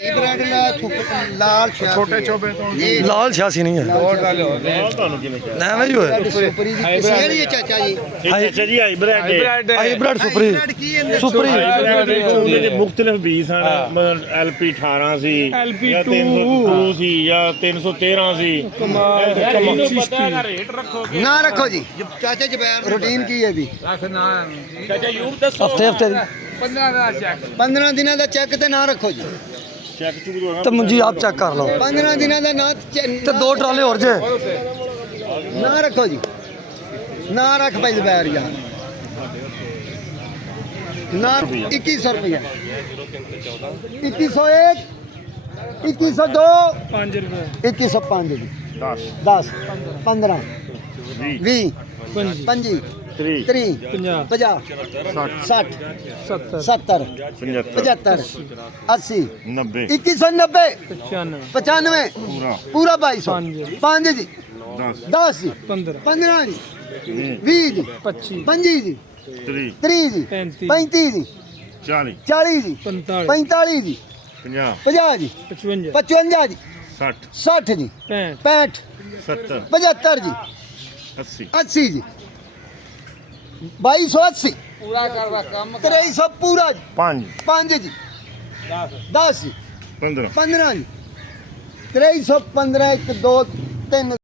ਲਾਲ ਛੋਟੇ ਛੋਬੇ ਤੋਂ ਲਾਲ 86 ਨਹੀਂ ਹੈ ਐਵੇਂ ਹੀ ਹੋਇਆ ਇਹ ਚਾਚਾ ਜੀ ਅੱਛਾ ਜੀ ਹਾਈਬ੍ਰਿਡ ਹਾਈਬ੍ਰਿਡ ਸੁਪਰੀ ਸੁਪਰੀ ਉਹਦੇ ਮੁxtਲਿਫ ਬੀਜ ਹਨ ਮਤਲਬ ਐਲਪੀ 18 ਸੀ ਜਾਂ 302 ਸੀ ਜਾਂ 313 ਸੀ ਨਾ ਰੱਖੋ ਜੀ ਚਾਚਾ ਜਬੈਰ ਰੂਟੀਨ ਕੀ ਹੈ ਜੀ ਹਫਤੇ ਦੀ 15 ਦਿਨਾਂ ਦਾ ਚੈੱਕ ਤੇ ਨਾ ਰੱਖੋ ਜੀ ਚੈੱਕ ਚੁੱਕ ਦੋ ਤੇ ਮੁੰਜੀ ਆਪ ਚੈੱਕ ਕਰ ਲਓ 15 ਦਿਨਾਂ ਦਾ ਨਾ ਤੇ 2 ਟਰਾਲੇ ਹੋਰ ਜੇ ਨਾ ਰੱਖੋ ਜੀ ਨਾ ਰੱਖ ਭਾਈ ਜਬੈਰ ਯਾਰ ਨਾ 2100 ਰੁਪਏ 2101 2102 5 ਰੁਪਏ 2105 ਜੀ 10 15 20 25 30 50 60 70 75 80 90 2190 95 ਪੂਰਾ 2200 5 ਜੀ 10 ਜੀ 15 ਜੀ 20 ਜੀ 25 ਜੀ 30 ਜੀ 35 ਜੀ 40 ਜੀ 45 ਜੀ 50 ਜੀ 55 ਜੀ 60 ਜੀ 65 75 ਜੀ 80 जी 2280 पूरा करवा कम 2300 पूरा 5 जी 10 जी 15 जी 2315 1 2 3